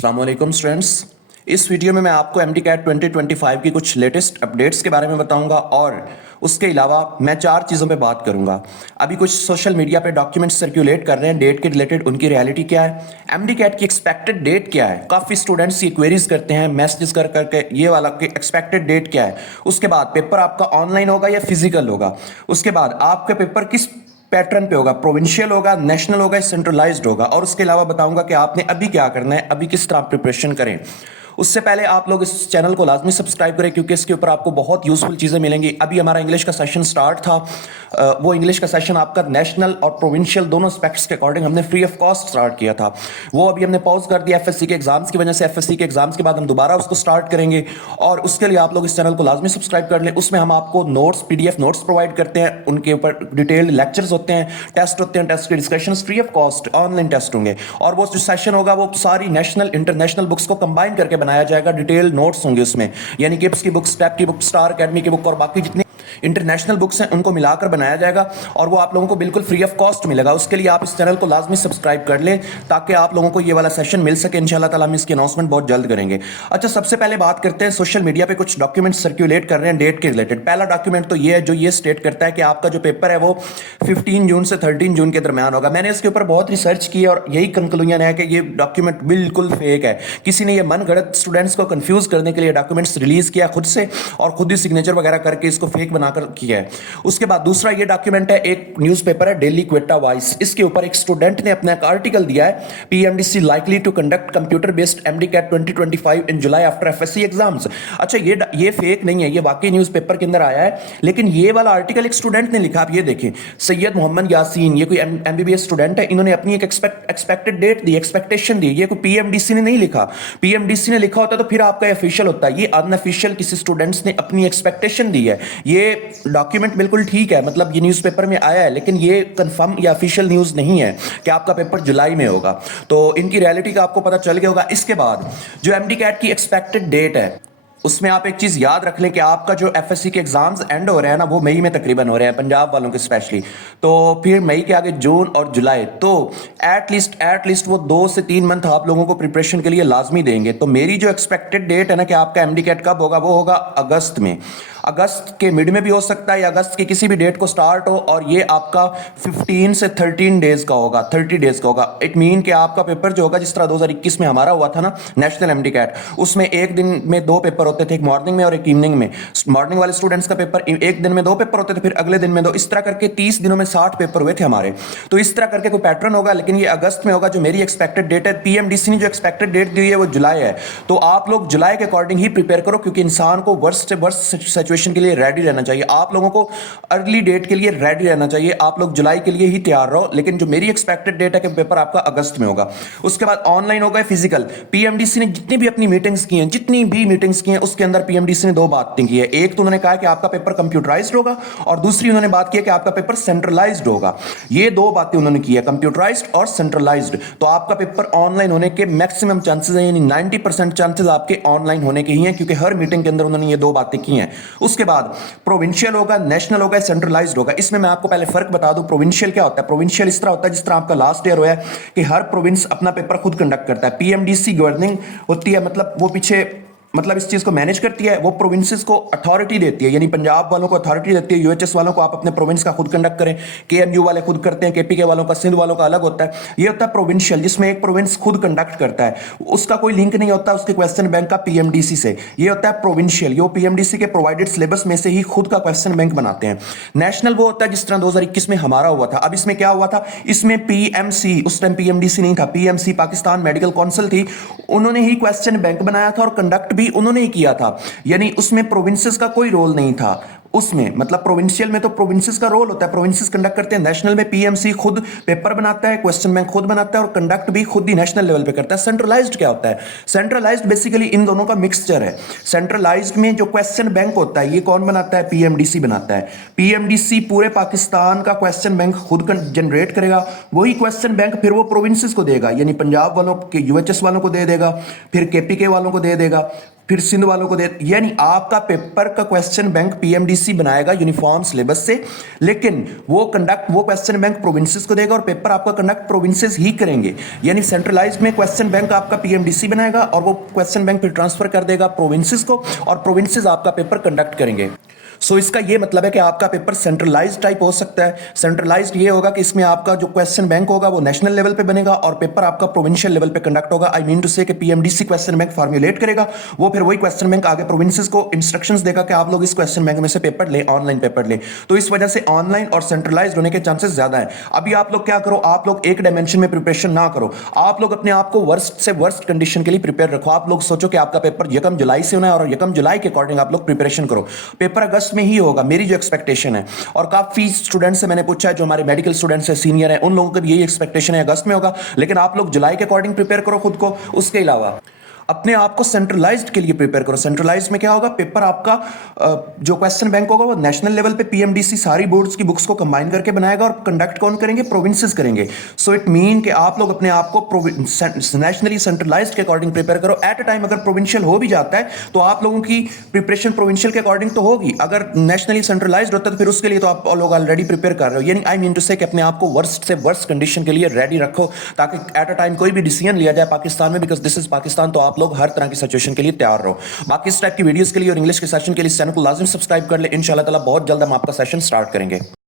अस्सलामुअलैकुम स्टूडेंट्स। इस वीडियो में मैं आपको एमडी कैट 2025 की कुछ लेटेस्ट अपडेट्स के बारे में बताऊंगा और उसके अलावा मैं 4 चीज़ों पे बात करूंगा। अभी कुछ सोशल मीडिया पे डॉक्यूमेंट्स सर्कुलेट कर रहे हैं डेट के रिलेटेड, उनकी रियलिटी क्या है, एमडी कैट की एक्सपेक्टेड डेट क्या है। काफ़ी स्टूडेंट्स ये क्वेरीज करते हैं मैसेजेस कर करके, ये वाला कि एक्सपेक्टेड डेट क्या है। उसके बाद पेपर आपका ऑनलाइन होगा या फिजिकल होगा। उसके बाद आपका पेपर किस पैटर्न पे होगा, प्रोविंशियल होगा, नेशनल होगा, सेंट्रलाइज्ड होगा। और उसके अलावा बताऊंगा कि आपने अभी क्या करना है, अभी किस तरह प्रिपरेशन करें। उससे पहले आप लोग इस चैनल को लाजमी सब्सक्राइब करें क्योंकि इसके ऊपर आपको बहुत यूजफुल चीज़ें मिलेंगी। अभी हमारा इंग्लिश का सेशन स्टार्ट था, वो इंग्लिश का सेशन आपका नेशनल और प्रोविंशियल दोनों एस्पेक्ट्स के अकॉर्डिंग हमने फ्री ऑफ कॉस्ट स्टार्ट किया था। वो अभी हमने पॉज कर दिया एफएससी के एग्जाम्स की वजह से। एफएससी के एग्जाम्स के बाद हम दोबारा उसको स्टार्ट करेंगे और उसके लिए आप लोग इस चैनल को लाजमी सब्सक्राइब कर लें। उसमें हम आपको नोट्स, पीडीएफ नोट्स प्रोवाइड करते हैं, उनके ऊपर डिटेल्ड लेक्चर्स होते हैं, टेस्ट होते हैं, टेस्ट के discussion free of cost online test होंगे। और वो जो सेशन होगा वो सारी नेशनल इंटरनेशनल बुक्स को कंबाइन करके बनाया जाएगा। डिटेल नोट्स होंगे उसमें, यानी किप्स की बुक, स्टेप की बुक, स्टार एकेडमी की बुक और बाकी जितनी इंटरनेशनल बुक्स हैं उनको मिलाकर बनाया जाएगा और वो आप लोगों को बिल्कुल फ्री ऑफ कॉस्ट मिलेगा। उसके लिए आप इस चैनल को लाजमी सब्सक्राइब कर लें ताकि आप लोगों को ये वाला सेशन मिल सके। इंशाल्लाह ताला हम इसकी अनाउंसमेंट बहुत जल्द करेंगे। अच्छा, सबसे पहले बात करते हैं, सोशल मीडिया पे कुछ डॉक्यूमेंट सर्कुलेट कर रहे हैं डेट के रिलेटेड। पहला डॉक्यूमेंट तो ये है जो ये स्टेट करता है कि आपका जो पेपर है वो 15 जून से 13 जून के दरमियान होगा। मैंने इसके ऊपर बहुत रिसर्च की और यही कंक्लूजन है कि ये डॉक्यूमेंट बिल्कुल फेक है। किसी ने ये मन गढ़ंत स्टूडेंट्स को कंफ्यूज करने के लिए डॉक्यूमेंट्स रिलीज किया खुद से और खुद ही सिग्नेचर वगैरह करके इसको फेक बनाकर किया है। उसके बाद दूसरा ये डॉक्यूमेंट है, एक न्यूज़पेपर है डेली क्वेटा वॉइस। इसके ऊपर एक स्टूडेंट ने अपना एक आर्टिकल दिया है, PMDC likely to conduct computer based MDCAT 2025 in July after FSC exams. अच्छा, ये फेक नहीं है, ये वाकई न्यूज़पेपर के अंदर आया है। लेकिन ये वाला आर्टिकल एक स्टूडेंट ने लिखा, आप ये देखें, सैयद मोहम्मद यासीन, ये कोई एमबीबीएस स्टूडेंट है, इन्होंने अपनी एक एक्सपेक्टेड डेट दी, एक्सपेक्टेशन दी। ये कोई पीएमडीसी ने नहीं लिखा। पीएमडीसी ने लिखा होता तो फिर आपका ऑफिशियल होता है। ये अनऑफिशियल किसी स्टूडेंट्स ने अपनी एक्सपेक्टेशन दी है। ये डॉक्यूमेंट बिल्कुल ठीक है, मतलब ये न्यूज़पेपर में आया है, लेकिन ये कंफर्म या ऑफिशियल न्यूज़ नहीं है कि आपका पेपर जुलाई में होगा। तो इनकी रियलिटी का आपको पता चल गया होगा। इसके बाद जो एमडी कैट की एक्सपेक्टेड डेट है उसमें आप एक चीज़ याद रख लें कि आपका जो एफएससी के एग्जाम्स एंड हो रहे हैं ना, वो मई में तकरीबन हो रहे हैं पंजाब वालों के स्पेशली। तो फिर मई के आगे जून और जुलाई, तो एटलीस्ट वो 2 से 3 मंथ आप लोगों को प्रिपरेशन के लिए लाजमी देंगे। तो मेरी जो एक्सपेक्टेड डेट है ना कि आपका एमडी कैट कब होगा, वो होगा अगस्त में। अगस्त के मिड में भी हो सकता है या अगस्त की किसी भी डेट को स्टार्ट हो और ये आपका 15 से 13 डेज का होगा, 30 डेज का होगा। इट मीन कि आपका पेपर जो होगा, जिस तरह 2021 में हमारा हुआ था ना नेशनल एमडी कैट, उसमें एक दिन में 2 पेपर होते थे, एक मॉर्निंग में और एक इवनिंग में। मॉर्निंग वाले स्टूडेंट्स का पेपर एक दिन में 2 पेपर होते थे, फिर अगले दिन में 2, इस तरह करके 30 दिनों में 60 पेपर हुए थे हमारे। तो इस तरह करके कोई पैटर्न होगा, लेकिन ये अगस्त में होगा जो मेरी एक्सपेक्टेड डेट है। पीएमडीसी ने जो एक्सपेक्टेड डेट दी है वो जुलाई है। तो आप लोग जुलाई के अकॉर्डिंग ही प्रिपेयर करो क्योंकि इंसान को वर्स्ट से वर्स्ट सिचुएशन के लिए रेडी रहना चाहिए। आप लोगों को अर्ली डेट के लिए रेडी रहना चाहिए। आप लोग जुलाई के लिए ही तैयार रहो, लेकिन जो मेरी एक्सपेक्टेड डेट है कि पेपर आपका अगस्त में होगा। उसके बाद ऑनलाइन होगा फिजिकल। पीएमडीसी ने जितनी भी अपनी मीटिंग्स की हैं उसके अंदर पीएमडीसी ने 2 बातें की है। एक तो उन्होंने कहा कि आपका पेपर कंप्यूटराइज्ड होगा और दूसरी उन्होंने बात की है कि आपका पेपर सेंट्रलाइज्ड होगा। ये 2 बातें उन्होंने की है, कंप्यूटराइज्ड और सेंट्रलाइज्ड। तो आपका पेपर ऑनलाइन होने के मैक्सिमम चांसेस हैं, यानी 90% चांसेस आपके ऑनलाइन होने के ही हैं क्योंकि हर मीटिंग के अंदर उन्होंने ये 2 बातें की हैं। उसके बाद प्रोविंशियल होगा, नेशनल होगा, सेंट्रलाइज्ड होगा। इसमें मैं आपको पहले फर्क बता दूं। प्रोविंशियल क्या होता है? प्रोविंशियल इस तरह होता है जिस तरह आपका लास्ट ईयर हुआ है कि हर प्रोविंस अपना पेपर खुद कंडक्ट करता है। पीएमडीसी गवर्निंग होती है, मतलब वो पीछे इस चीज को मैनेज करती है, वो प्रोविंसेस को अथॉरिटी देती है, यानी पंजाब वालों को अथॉरिटी देती है, यूएचएस वालों को आप अपने प्रोविंस का खुद कंडक्ट करें, केएमयू वाले खुद करते हैं, केपीके वालों का, सिंध वालों का अलग होता है। ये होता है प्रोविंशियल, जिसमें एक प्रोविंस खुद कंडक्ट करता है, उसका कोई लिंक नहीं होता उसके क्वेश्चन बैंक का पीएमडीसी से। ये होता है प्रोविंशियल, ये पीएमडीसी के प्रोवाइडेड सिलेबस में से ही खुद का क्वेश्चन बैंक बनाते हैं। नेशनल वो होता है जिस तरह 2021 में हमारा हुआ था। अब इसमें क्या हुआ था, इसमें पीएमसी, उस टाइम पीएमडीसी नहीं था, पीएमसी पाकिस्तान मेडिकल काउंसिल थी, उन्होंने ही क्वेश्चन बैंक बनाया था और कंडक्ट भी उन्होंने ही किया था। यानी उसमें प्रोविंसेस का कोई रोल नहीं था उसमें, मतलब प्रोविंशियल में तो प्रोविंसेस का रोल होता है, प्रोविंसेस कंडक्ट करते हैं। नेशनल में पीएमसी खुद पेपर बनाता है, क्वेश्चन बैंक खुद बनाता है और कंडक्ट भी खुद ही नेशनल लेवल पे करता है। सेंट्रलाइज्ड क्या होता है? सेंट्रलाइज्ड बेसिकली इन दोनों का मिक्सचर है। सेंट्रलाइज्ड में जो क्वेश्चन बैंक होता है ये कौन बनाता है? पीएमडीसी बनाता है। पीएमडीसी पूरे पाकिस्तान का क्वेश्चन बैंक खुद जनरेट करेगा, वही क्वेश्चन बैंक फिर वो प्रोविंसेस को देगा, यानी पंजाब वालों के, यूएचएस वालों को दे देगा, फिर केपीके वालों को दे देगा, फिर सिंध वालों को दे, यानी आपका पेपर का क्वेश्चन बैंक पीएमडीसी बनाएगा यूनिफॉर्म सिलेबस से, लेकिन वो क्वेश्चन बैंक प्रोविंसेस को देगा और पेपर आपका कंडक्ट प्रोविंसेस ही करेंगे। यानी सेंट्रलाइज्ड में क्वेश्चन बैंक आपका पीएमडीसी बनाएगा और वो क्वेश्चन बैंक फिर ट्रांसफर कर देगा प्रोविंसेस को और प्रोविंसेस आपका पेपर कंडक्ट करेंगे। सो इसका ये मतलब है कि आपका पेपर सेंट्रलाइज्ड टाइप हो सकता है। सेंट्रलाइज्ड ये होगा कि इसमें आपका जो क्वेश्चन बैंक होगा वो नेशनल लेवल पे बनेगा और पेपर आपका प्रोविंशियल लेवल पे कंडक्ट होगा। आई मीन टू से कि पीएमडीसी क्वेश्चन बैंक फॉर्मुलेट करेगा, वो फिर वही क्वेश्चन बैंक आगे प्रोविंसेस को इंस्ट्रक्शंस देगा कि आप लोग इस क्वेश्चन बैंक में से पेपर लें, ऑनलाइन पेपर लें। तो इस वजह से ऑनलाइन और सेंट्रलाइज्ड होने के चांसेस ज्यादा है। अभी आप लोग क्या करो, आप लोग एक डायमेंशन में प्रिपरेशन ना करो, आप लोग अपने आप को वर्स्ट से वर्स्ट कंडीशन के लिए प्रिपेयर रखो। आप लोग सोचो कि आपका पेपर 1 जुलाई से होना है और 1 जुलाई के अकॉर्डिंग आप लोग प्रिपरेशन करो। पेपर अगस्त में ही होगा, मेरी जो एक्सपेक्टेशन है, और काफी स्टूडेंट्स से मैंने पूछा है जो हमारे मेडिकल स्टूडेंट्स है, सीनियर है, उन लोगों की भी यही एक्सपेक्टेशन है अगस्त में होगा। लेकिन आप लोग जुलाई के अकॉर्डिंग प्रिपेयर करो खुद को। उसके अलावा अपने आप को सेंट्रलाइज्ड के लिए प्रिपेयर करो। सेंट्रलाइज्ड में क्या होगा, पेपर आपका जो क्वेश्चन बैंक होगा वो नेशनल लेवल पे पीएमडीसी सारी बोर्ड्स की बुक्स को कंबाइन करके बनाएगा और कंडक्ट कौन करेंगे, प्रोविंसेस करेंगे। सो इट मीन कि आप लोग अपने आप को नेशनली सेंट्रलाइज्ड के अकॉर्डिंग प्रिपेयर करो। एट अ टाइम अगर प्रोविंशियल हो भी जाता है तो आप लोगों की प्रिपरेशन प्रोविंशियल के अकॉर्डिंग तो होगी, अगर नेशनली सेंट्रलाइज्ड होता है तो फिर उसके लिए तो आप लोग ऑलरेडी प्रिपेयर कर रहे हो। यानी आई मीन टू से कि अपने आप को वर्स्ट से वर्स्ट कंडीशन के लिए रेडी रखो ताकि एट अ टाइम कोई भी डिसीजन लिया जाए पाकिस्तान में, बिकॉज दिस इज पाकिस्तान, तो आप लोग हर तरह की सिचुएशन के लिए तैयार रहो। बाकी इस टाइप की वीडियोस के लिए और इंग्लिश के सेशन के लिए चैनल को लाजिम सब्सक्राइब कर ले। इंशाल्लाह ताला बहुत जल्द हम आपका सेशन स्टार्ट करेंगे।